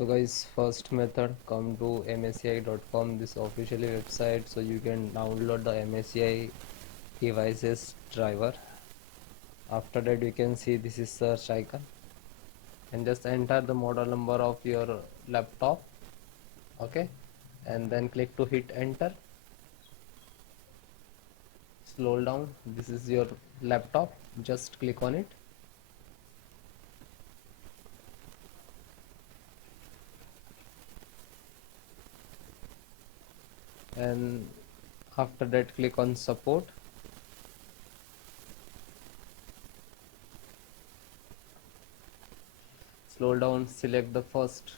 So guys, first method, come to msi.com, this officially website, so you can download the MSI devices driver. After that you can see this is search icon and just enter the model number of your laptop. Okay, and then click to hit enter. Scroll down, this is your laptop, just click on it. And after that click on support. Scroll down, select the first.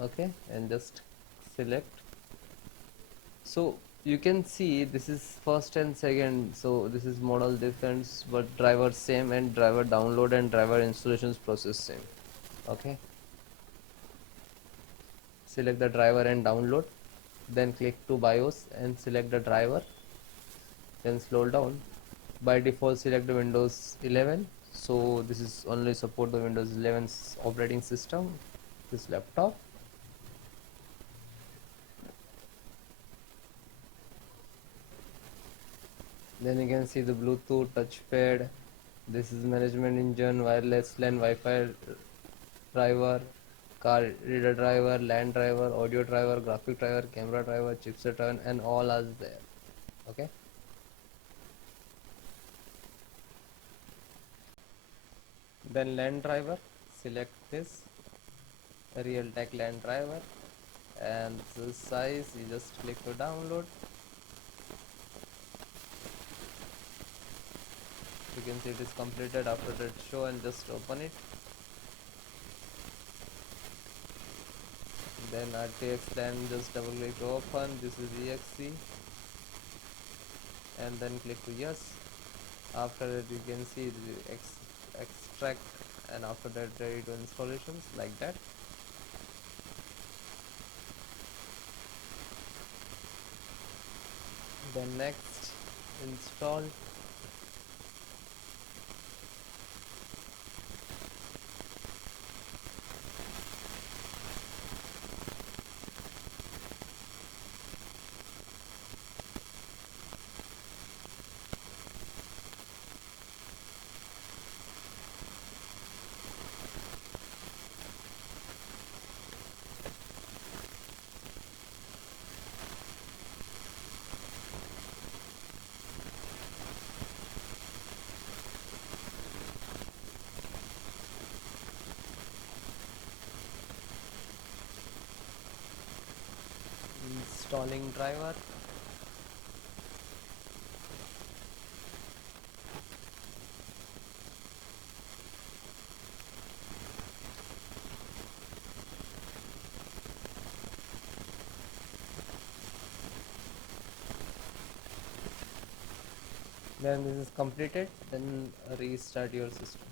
Okay, and just select. So you can see this is first and second, so this is model difference but driver same, and driver download and driver installations process same. Okay, select the driver and download, then click to BIOS and select the driver, then scroll down. By default select the Windows 11, so this is only support the Windows 11 operating system, this laptop. Then you can see the Bluetooth touchpad, this is management engine, wireless LAN, Wi-Fi driver, car reader driver, LAN driver, audio driver, graphic driver, camera driver, chipset driver, and all are there. Okay, then LAN driver, select this Realtek LAN driver, and this size you just click to download. You can see it is completed. After that show and just open it. Then RTX LAN, just double click to open. This is exe, and then click to yes. After that you can see the extract, and after that ready to installations like that. Then next, install. Installing driver. Then this is completed, then restart your system.